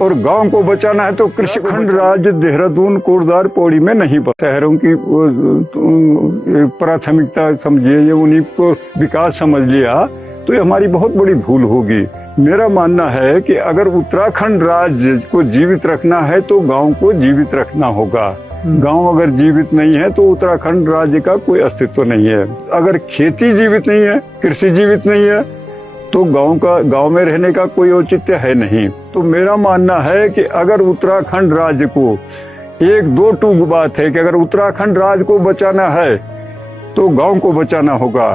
और गांव को बचाना है तो कृषि खंड राज्य देहरादून कोटद्वार पौड़ी में नहीं बचा। शहरों की प्राथमिकता समझिए, ये उन्हीं को विकास समझ लिया तो ये हमारी बहुत बड़ी भूल होगी। मेरा मानना है कि अगर उत्तराखंड राज्य को जीवित रखना है तो गांव को जीवित रखना होगा। गांव अगर जीवित नहीं है तो उत्तराखंड राज्य का कोई अस्तित्व नहीं है। अगर खेती जीवित नहीं है, कृषि जीवित नहीं है तो गांव में रहने का कोई औचित्य है नहीं। तो मेरा मानना है कि अगर उत्तराखंड राज्य को एक दो टूक बात है कि अगर उत्तराखंड राज्य को बचाना है तो गांव को बचाना होगा,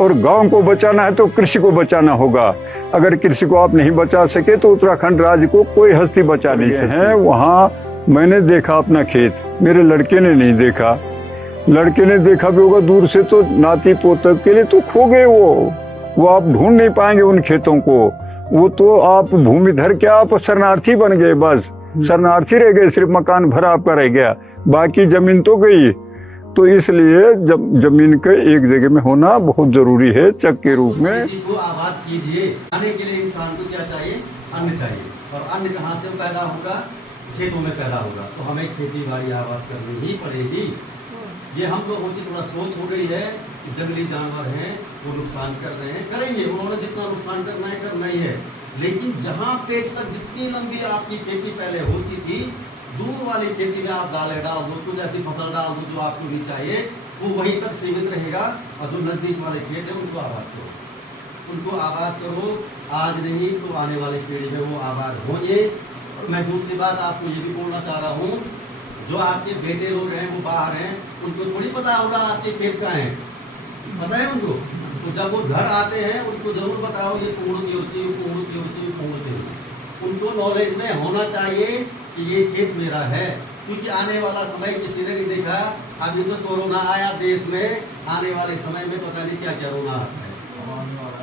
और गांव को बचाना है तो कृषि को बचाना होगा। अगर कृषि को आप नहीं बचा सके तो उत्तराखंड राज्य को कोई हस्ती बचा नहीं है। वहाँ मैंने देखा अपना खेत, मेरे लड़के ने नहीं देखा। लड़के ने देखा भी होगा दूर से, तो नाती पोतक के लिए तो खो गए वो आप ढूंढ नहीं पाएंगे उन खेतों को। वो तो आप भूमिधर क्या, आप शरणार्थी बन गए, बस शरणार्थी रह गए, सिर्फ मकान भरा आपका रह गया, बाकी जमीन तो गई। तो इसलिए जमीन के एक जगह में होना बहुत जरूरी है, चक के रूप में। को आबाद कीजिए। खाने के लिए इंसान को क्या चाहिए? अन्न चाहिए। और अन्न कहाँ से पैदा होगा? खेतों में पैदा होगा। तो हमें खेती बाड़ी आबाद करनी ही पड़ेगी। ये हम लोगों की थोड़ा सोच हो गई है कि जंगली जानवर हैं वो नुकसान कर रहे हैं, करेंगे, उन्होंने जितना नुकसान करना ही है। लेकिन जहाँ पेच तक जितनी लंबी आपकी खेती पहले होती थी, दूर वाली खेती में आप डाल दो, कुछ ऐसी फसल डाल दो जो आपको नहीं चाहिए, वो वहीं तक सीमित रहेगा। और जो नजदीक वाले खेत है उनको आबाद करो, उनको आबाद करो। आज नहीं तो आने वाली पीढ़ी में वो आबाद होंगे। और मैं दूसरी बात आपको ये भी बोलना चाह रहा हूँ, जो आपके बेटे लोग हैं वो बाहर हैं, उनको थोड़ी पता होगा आपके खेत कहाँ है, पता है उनको? तो जब वो घर आते हैं उनको जरूर बताओ ये कुंड की होती है, कुंड की होती है, कुंड की होती है। उनको नॉलेज में होना चाहिए कि ये खेत मेरा है, क्योंकि आने वाला समय किसी ने नहीं देखा। अभी तो कोरोना आया देश में, आने वाले समय में पता नहीं क्या क्या होना आता है।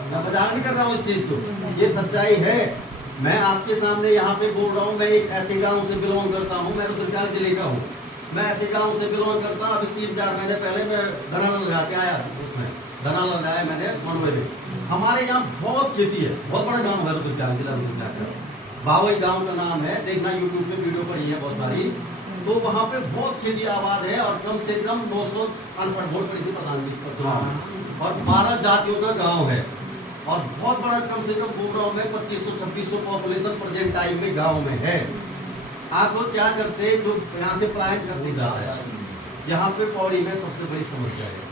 मैं मजाक नहीं कर रहा हूँ इस चीज को, ये सच्चाई है। मैं आपके सामने यहाँ पे बोल रहा हूँ, मैं एक ऐसे गांव से बिलोंग करता हूँ, मैं रुद्रप्रयाग जिले का हूँ। मैं ऐसे गांव से बिलोंग करता हूँ। अभी 3-4 महीने पहले मैं धनाल लगा के आया, उसमें धनाल लगाया मैंने मनवे में। हमारे यहाँ बहुत खेती है, बहुत बड़ा गाँव है रुद्रप्रयाग जिला, रुद्रप्रयाग बावई गाँव का नाम है, देखना यूट्यूब पे वीडियो पड़ी है बहुत सारी। तो वहाँ पे बहुत खेती आबाद है और कम से कम 265 वोट पड़ी थी प्रधानमंत्री का चुनाव, और 12 जातियों का गाँव है। और बहुत बड़ा, कम से कम बोल रहा हूँ मैं, 2500-2600 पॉपुलेशन प्रेजेंट टाइम में गांव में है। आप लोग क्या करते हैं, जो यहाँ से पलायन करते जा रहे हैं, यहाँ पे पौड़ी में सबसे बड़ी समस्या है।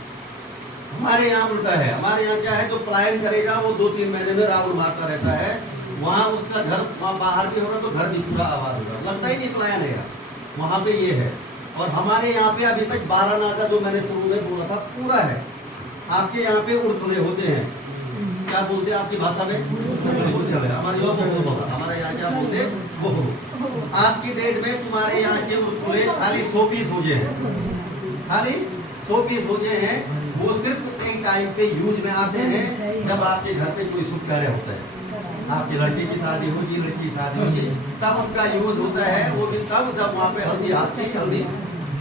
हमारे यहाँ उल्टा है, हमारे यहाँ क्या है, जो पलायन करेगा वो 2-3 महीने में रावण मारता रहता है। वहाँ उसका घर वहाँ बाहर भी होगा तो घर भी पूरा आबाद होगा, लगता ही नहीं पलायन है। वहाँ पे ये है। और हमारे यहाँ पे अभी तक 12 नाका जो मैंने शुरू में बोला था पूरा है। आपके यहाँ पे उड़तले होते हैं, क्या बोलते हैं आपकी भाषा में? हमारे हमारे यहाँ क्या बोलते हैं? वो। आज की डेट में तुम्हारे यहाँ के उड़तले खाली 100 पीस हो गए हैं, खाली 100 पीस हो गए हैं। वो सिर्फ एक टाइम पे यूज में आते हैं जब आपके घर पे कोई शुभ कार्य होता है, आपकी लड़की की शादी होगी, लड़की की शादी होगी, तब उनका यूज होता है। वो भी तब जब वहाँ पे हल्दी आती है, हल्दी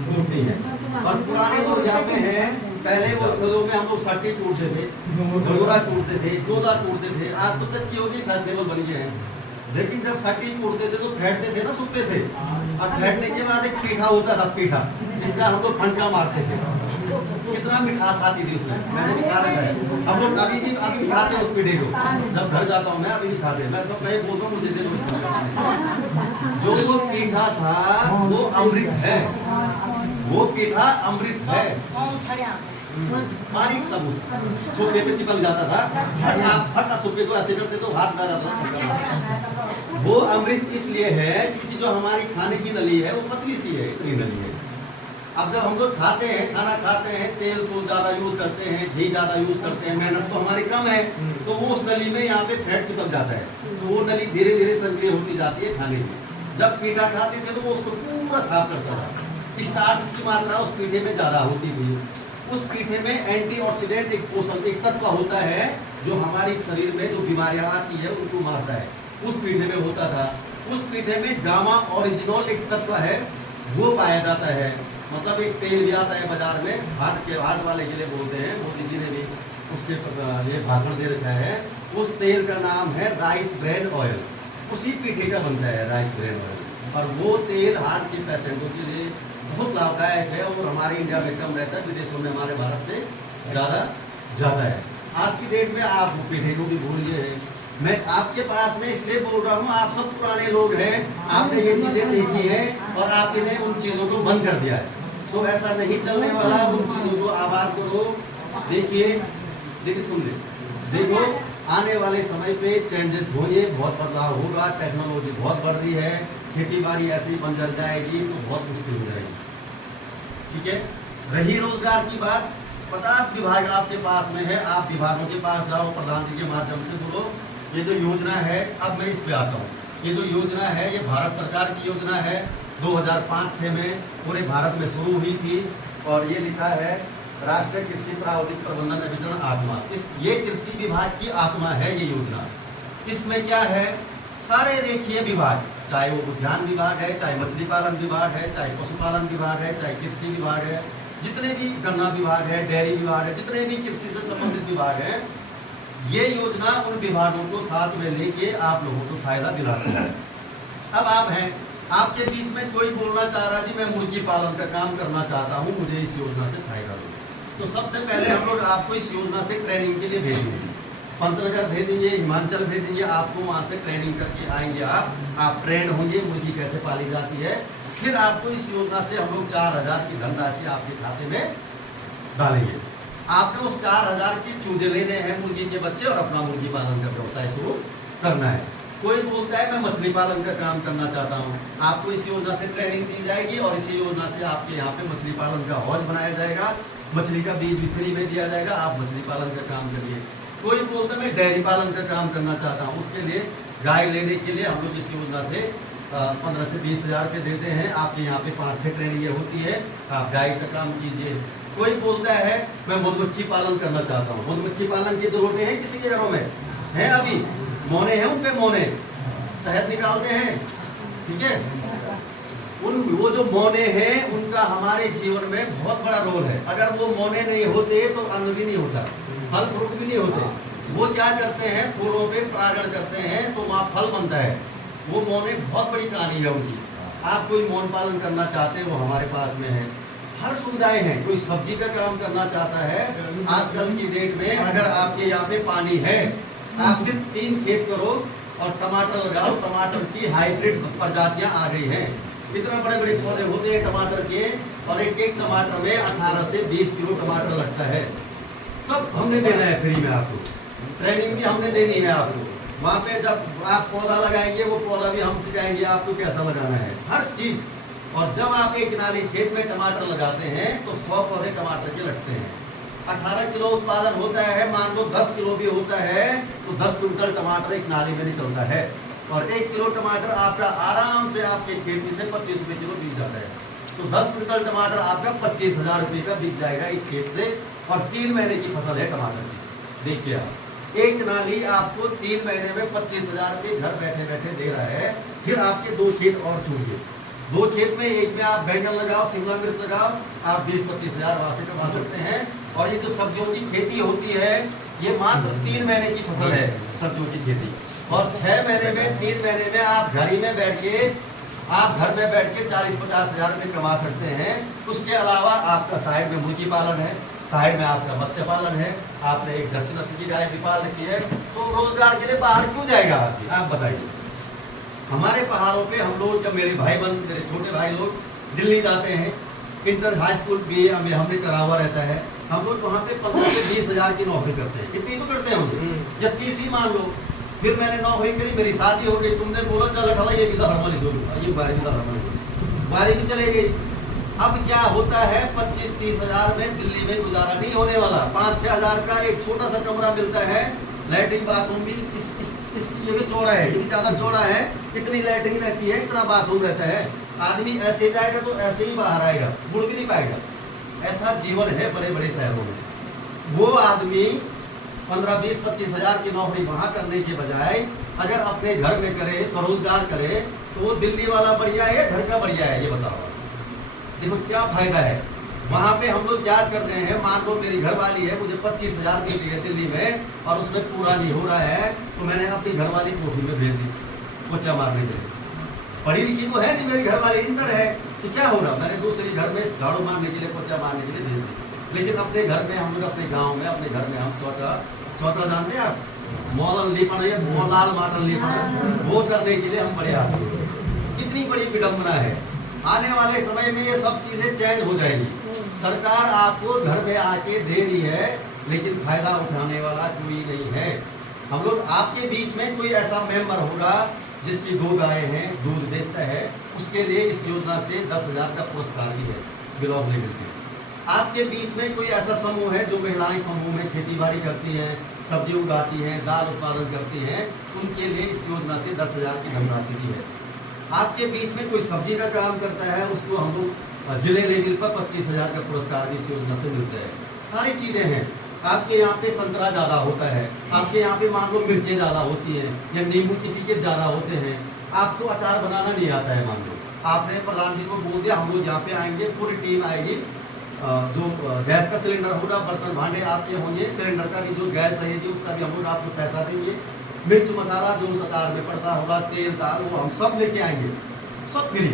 टूटती है। और पुराने लोग यहाँ पे हैं, पहले वो खेलों में हम लोग सट्टी टूटते थे, झगोरा टूटते थे, गोदा टूटते थे। आज तो चक्की होगी, फैशनेबल बन गए हैं। लेकिन जब सट्टी टूटते थे तो फेंटते थे ना सुप्पे से, और फेंटने के बाद एक पीठा होता था, पीठा जिसका हम लोग फंका मारते थे। कितना मिठास आती थी उसमें, मैंने भी खा रखा है। हम लोग अभी भी खाते हैं उस पीठे को, जब घर जाता हूँ मैं अभी भी खाते हैं। मैं सब मैं बोलता हूँ, मुझे दे दो। जो वो पीठा था वो अमृत है, वो पीठा अमृत है। बारीक समोसा सुप्पे पे चिपक जाता था, फटा सुप्पे को ऐसे करते तो हाथ में जाता था। वो अमृत इसलिए है क्योंकि जो हमारी खाने की नली है वो पतली सी है, इतनी नली है। अब जब हम लोग खाते हैं, खाना खाते हैं, तेल को ज़्यादा यूज़ करते हैं, घी ज़्यादा यूज़ करते हैं, मेहनत तो हमारी कम है, तो वो उस नली में यहाँ पे फैट चिपक जाता है। तो वो नली धीरे धीरे सक्रिय होती जाती है खाने की। जब पीठा खाते थे तो वो उसको पूरा साफ करता था। स्टार्च की मात्रा उस पीठे में ज़्यादा होती थी। उस पीठे में एंटीऑक्सीडेंट एक पोषण, एक तत्व होता है जो हमारे शरीर में जो बीमारियाँ आती है उनको मारता है, उस पीठे में होता था। उस पीठे में गामा ओरिजिनल एक तत्व है, वो पाया जाता है। मतलब एक तेल भी आता है बाजार में, हाथ वाले के लिए बोलते हैं, मोदी जी ने भी उसके लिए भाषण दे रखा है। उस तेल का नाम है राइस ब्रेन ऑयल। उसी पीठे का बनता है राइस ब्रेन ऑयल, और वो तेल हार्ट के पेशेंटों के लिए बहुत लाभदायक है और हमारे इंडिया में कम रहता है, विदेशों में हमारे भारत से ज़्यादा है। आज की डेट में आप पीठे को भी भूलिए, मैं आपके पास में इसलिए बोल रहा हूँ, आप सब पुराने लोग हैं, आपने ये चीज़ें देखी हैं और आपने उन चीज़ों को बंद कर दिया है, तो ऐसा नहीं चलने वाला। उन चीज़ों को आबाद करो। देखिए सुन ले, देखो आने वाले समय पे चेंजेस होंगे, बहुत बदलाव होगा, टेक्नोलॉजी बहुत बढ़ रही है, खेती बाड़ी ऐसी बंजर जाएगी तो बहुत मुश्किल हो जाएगी, ठीक है। रही रोजगार की बात, 50 विभाग आपके पास में है, आप विभागों के पास जाओ, प्रधान जी के माध्यम से बोलो। ये जो योजना है, अब मैं इस पे आता हूँ, ये जो योजना है ये भारत सरकार की योजना है, 2005-6 में पूरे भारत में शुरू हुई थी, और ये लिखा है राष्ट्रीय कृषि प्रावधिक प्रबंधन अभियान आत्मा। ये कृषि विभाग की आत्मा है ये योजना। इसमें क्या है, सारे देखिए विभाग, चाहे वो उद्यान विभाग है, चाहे मछली पालन विभाग है, चाहे पशुपालन विभाग है, चाहे कृषि विभाग है, जितने भी गन्ना विभाग है, डेयरी विभाग है, जितने भी कृषि से संबंधित विभाग है, ये योजना उन विभागों को साथ में लेके आप लोगों को फायदा दिलाता है। अब आप हैं, आपके बीच में कोई बोलना चाह रहा जी मैं मुर्गी पालन का काम करना चाहता हूँ, मुझे इस योजना से फायदा दो, तो सबसे पहले हम लोग आपको इस योजना से ट्रेनिंग के लिए भेजेंगे, पंतनगर भेजेंगे, हिमाचल भेजेंगे, आपको वहाँ से ट्रेनिंग करके आएंगे, आप ट्रेंड होंगे, मुर्गी कैसे पाली जाती है। फिर आपको इस योजना से हम लोग 4000 की धनराशि आपके खाते में डालेंगे। आपने उस 4000 की चूजे लेने हैं, मुर्गी के बच्चे, और अपना मुर्गी पालन का व्यवसाय शुरू करना है। कोई बोलता है मैं मछली पालन का काम करना चाहता हूँ, आपको इस योजना से ट्रेनिंग दी जाएगी और इसी योजना से आपके यहाँ पे मछली पालन का हौज बनाया जाएगा, मछली का बीज भी फ्री में दिया जाएगा, आप मछली पालन का काम करिए। कोई बोलता है मैं डेयरी पालन का काम करना चाहता हूँ, उसके लिए गाय लेने के लिए हम लोग इस योजना से 15 से 20 हज़ार रुपये देते हैं, आपके यहाँ पे 5-6 ट्रेनिंग होती है, आप गाय का काम कीजिए। कोई बोलता है मैं मधुमक्खी पालन करना चाहता हूँ, मधुमक्खी पालन की जरूरतें हैं किसी के घरों में है, अभी मोने हैं, उन पे मोने शहद निकालते हैं, ठीक है। वो जो मोने हैं उनका हमारे जीवन में बहुत बड़ा रोल है। अगर वो मोने नहीं होते तो अन्न भी नहीं होता, फल फ्रूट भी नहीं होते। वो क्या करते हैं, फूलों पे परागण करते हैं तो वहाँ फल बनता है। वो मोने बहुत बड़ी कहानी है उनकी। आप कोई मौन पालन करना चाहते हैं, वो हमारे पास में है, हर सुविधाएं हैं। कोई सब्जी का काम करना चाहता है, आजकल की डेट में अगर आपके यहाँ पे पानी है, आप सिर्फ 3 खेत करो और टमाटर लगाओ, टमाटर की हाइब्रिड प्रजातियां आ गई हैं। इतना बड़े बड़े पौधे होते हैं टमाटर के, और एक टमाटर में 18 से 20 किलो टमाटर लगता है। सब हमने देना है फ्री में, आपको ट्रेनिंग भी हमने देनी है आपको। वहाँ पे जब आप पौधा लगाएंगे, वो पौधा भी हम सिखाएंगे आपको कैसा लगाना है, हर चीज। और जब आप एक नाली खेत में टमाटर लगाते हैं तो 100 पौधे टमाटर के लगते हैं। 18 किलो उत्पादन होता है, मान लो 10 किलो भी होता है तो 10 क्विंटल टमाटर एक नाली में निकलता है। और 1 किलो टमाटर आपका आराम से आपके खेती से 25 रुपये किलो बिक जाता है। तो 10 क्विंटल टमाटर आपका 25,000 रुपये का बिक जाएगा एक खेत से। और 3 महीने की फसल है टमाटर की। देखिए आप, एक नाली आपको 3 महीने में 25,000 रुपये घर बैठे बैठे दे रहा है। फिर आपके 2 खेत और छूट गए। 2 खेत में, एक में आप बैंगन लगाओ, शिमला मिर्च लगाओ, आप 20-25 हज़ार वहाँ से कमा सकते हैं। और ये जो सब्जियों की खेती होती है, ये मात्र 3 महीने की फसल है सब्जियों की खेती। और 6 महीने में, 3 महीने में आप घर में बैठ के, आप घर में बैठ के 40-50 हज़ार रुपये कमा सकते हैं। उसके अलावा आपका साइड में मुर्गी पालन है, साइड में आपका मत्स्य पालन है, आपने एक जर्सी नस्ल की गाय भी पाल रखी है। तो रोजगार के लिए बाहर क्यों जाएगा आदमी, आप बताइए। हमारे पहाड़ों पे हम लोग, जब मेरे भाई बंद, मेरे छोटे भाई लोग दिल्ली जाते हैं, इंटर हाई स्कूल BA में हमने करा हुआ रहता है, हम लोग वहाँ पे 15 से 20 हज़ार की नौकरी करते हैं। कितनी तो करते होंगे, या 30 ही मान लो। फिर मैंने नौकरी करी, मेरी शादी हो गई, तुमने बोला चल खड़ा ये भी तो हड़बड़ी दो, ये बारी भी तो हड़बड़ी, बारी भी चले गई। अब क्या होता है, 25-30 हज़ार में दिल्ली में गुजारा नहीं होने वाला। 5-6 हज़ार का एक छोटा सा कमरा मिलता है, लैट्रिन बाथरूम भी ये भी चौड़ा है, ये भी ज़्यादा चौड़ा है, इतनी लैट्रिन रहती है, इतना बाथरूम रहता है। आदमी ऐसे जाएगा तो ऐसे ही बाहर आएगा, मुड़ भी नहीं पाएगा। ऐसा जीवन है बड़े बड़े शहरों में। वो आदमी 15-20-25 हज़ार की नौकरी वहाँ करने के बजाय अगर अपने घर में करे, स्वरोजगार करे, तो वो दिल्ली वाला बढ़िया है, घर का बढ़िया है, ये बताओ। देखो क्या फायदा है। वहाँ पे हम लोग क्या कर रहे हैं, मान लो मेरी घरवाली है, मुझे 25 हज़ार मिलती है दिल्ली में, और उसमें पूरा नहीं हो रहा है, तो मैंने अपनी घरवाली कोठी में भेज दी। पोछा मारने के लिए। पढ़ी लिखी तो है नहीं, मेरी घर वाली इंटर है, तो क्या होगा, मैंने दूसरे घर में झाड़ू मारने के लिए, पोछा मारने के लिए भेज दी। लेकिन अपने घर में हम लोग, अपने गांव में, अपने घर में हम चौथा जानते हैं आप, मॉडल लेपन या लाल माटल लेपन, वो करने के लिए हम बड़े आते हैं। कितनी बड़ी विडम्बना है। आने वाले समय में ये सब चीजें चेंज हो जाएंगी। सरकार आपको घर में आके दे रही है, लेकिन फायदा उठाने वाला कोई नहीं है। हम लोग आपके बीच में कोई ऐसा मेंबर होगा जिसकी 2 गायें हैं, दूध बेचता है, उसके लिए इस योजना से 10,000 का पुरस्कार भी है बिलोव लेवल के। आपके बीच में कोई ऐसा समूह है जो महिलाएं समूह में खेती बाड़ी करती हैं, सब्जी उगाती हैं, दाल उत्पादन करती हैं, उनके लिए इस योजना से 10,000 की धनराशि भी है। आपके बीच में कोई सब्जी का काम करता है, उसको हम लोग जिले लेवल पर 25,000 का पुरस्कार भी इस योजना से मिलता है। सारी चीजें हैं। आपके यहाँ पे संतरा ज़्यादा होता है, आपके यहाँ पे मान लो मिर्चें ज़्यादा होती हैं, या नींबू किसी के ज़्यादा होते हैं, आपको अचार बनाना नहीं आता है, मान लो आपने प्रधान जी को बोल दिया हम लोग यहाँ पे आएंगे, पूरी टीम आएगी, जो गैस का सिलेंडर होगा, बर्तन भांडे आपके होंगे, सिलेंडर का भी जो गैस रहेगी उसका भी हम लोग आपको पैसा देंगे, मिर्च मसाला जो उस अचार में पड़ता होगा, तेल दाल, वो हम सब लेके आएंगे, सब फ्री।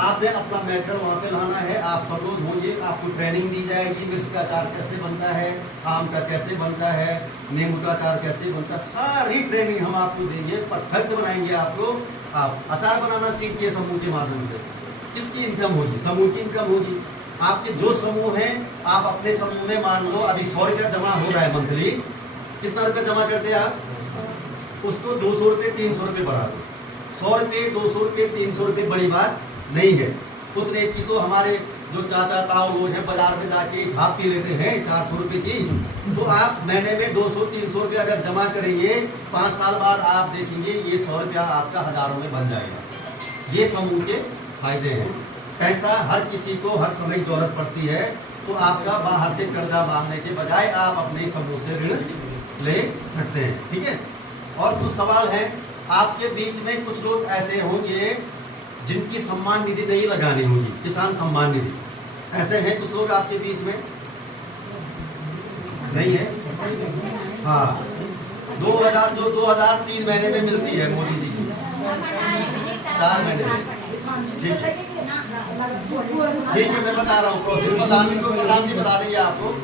आपने अपना मैटर वहाँ पे लाना है, आप सब लोग होंगे, आपको ट्रेनिंग दी जाएगी, मिर्च का अचार कैसे बनता है, आम का कैसे बनता है, नींबू का अचार कैसे बनता है, सारी ट्रेनिंग हम आपको देंगे, परफेक्ट बनाएंगे आपको। आप अचार बनाना सीखिए समूह के माध्यम से। किसकी इनकम होगी? समूह की इनकम होगी। आपके जो समूह हैं, आप अपने समूह में मान लो अभी 100 रुपया जमा हो रहा है मंथली, कितना रुपया जमा करते हैं आप? उसको 200 रुपये 300 रुपये बढ़ा दो। 100 रुपये 200 रुपये 300 रुपये बड़ी बात नहीं है। उतने की तो हमारे जो चाचा ताऊ लोग हैं बाजार में जाके हाफ पी लेते हैं 400 रुपये की। तो आप महीने में 200-300 रुपये अगर जमा करेंगे, 5 साल बाद आप देखेंगे ये 100 रुपया आपका हजारों में बन जाएगा। ये समूह के फायदे हैं। पैसा हर किसी को हर समय जरूरत पड़ती है, तो आपका बाहर से कर्जा मांगने के बजाय आप अपने समूह से ऋण ले सकते हैं। ठीक है। और कुछ सवाल है। आपके बीच में कुछ लोग ऐसे होंगे जिनकी सम्मान निधि नहीं लगानी होगी, किसान सम्मान निधि, ऐसे हैं कुछ लोग आपके बीच में? नहीं है? हाँ, 2000 जो 2003 महीने में मिलती है मोदी जी की, 4 महीने में। ठीक है, मैं बता रहा हूँ प्रोसेस। प्रधान जी बता देंगे आपको।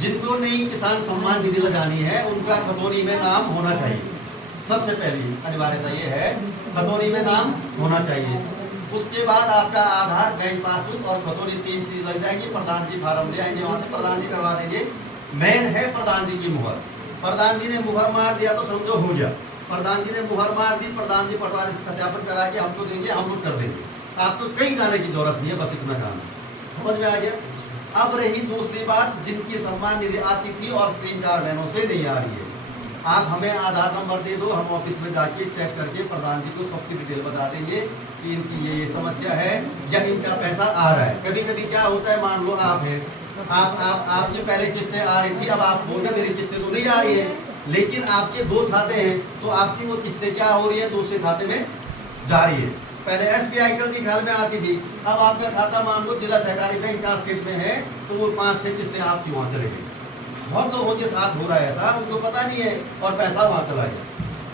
जिनको नहीं किसान सम्मान निधि लगानी है, उनका खतौनी में नाम होना चाहिए। सबसे पहली अनिवार्यता ये है, खतौनी में नाम होना चाहिए। उसके बाद आपका आधार, बैंक पासबुक और खतौनी, 3 चीज लग जाएंगी। प्रधान जी फार्म ले आएंगे, वहां से प्रधान जी करवा देंगे। मेन है प्रधान जी की मुहर। प्रधान जी ने मुहर मार दिया तो समझो हो गया। प्रधान जी ने मुहर मार दी, प्रधान जी पटवारी से सत्यापन करा के हमको देंगे, हम लोग कर देंगे। आपको कहीं जाने की जरूरत नहीं है, बस इतना काम। समझ में आ गया? अब रही दूसरी बात, जिनकी सम्मान निधि आती थी और 3-4 महीनों से नहीं आ रही है, आप हमें आधार नंबर दे दो, हम ऑफिस में जाके चेक करके प्रधान जी को सबकी डिटेल बता देंगे कि इनकी ये समस्या है या इनका पैसा आ रहा है। कभी कभी क्या होता है, मान लो आप हैं, आपकी पहले किस्तें आ रही थी, अब आप बोल रहे मेरी किस्तें तो नहीं आ रही है, लेकिन आपके 2 खाते हैं, तो आपकी वो किस्तें क्या हो रही है, दूसरे खाते में जा रही है। पहले SBI कल की ख्याल में आती थी, अब आपका खाता मान लो जिला सहकारी बैंक कास्केट में है, तो वो 5-6 किस्तें आपकी वहाँ चले गई। बहुत लोगों के साथ हो रहा है ऐसा, उनको पता नहीं है और पैसा वहाँ चला गया।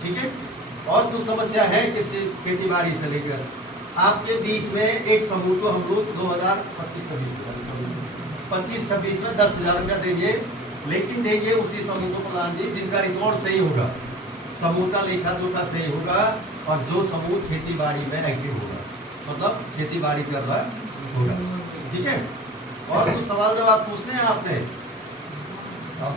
ठीक है। और कुछ समस्या है किसी खेती बाड़ी से लेकर। आपके बीच में एक समूह को हम लोग 2025-26 में 10,000 रुपया देंगे, लेकिन देंगे उसी समूह को प्रधान जी जिनका रिकॉर्ड सही होगा, समूह का लेखा जोखा सही होगा, और जो समूह खेती बाड़ी में एक्टिव होगा, मतलब खेती बाड़ी कर रहा होगा। ठीक है। और कुछ सवाल जब आप पूछते हैं आपने, आप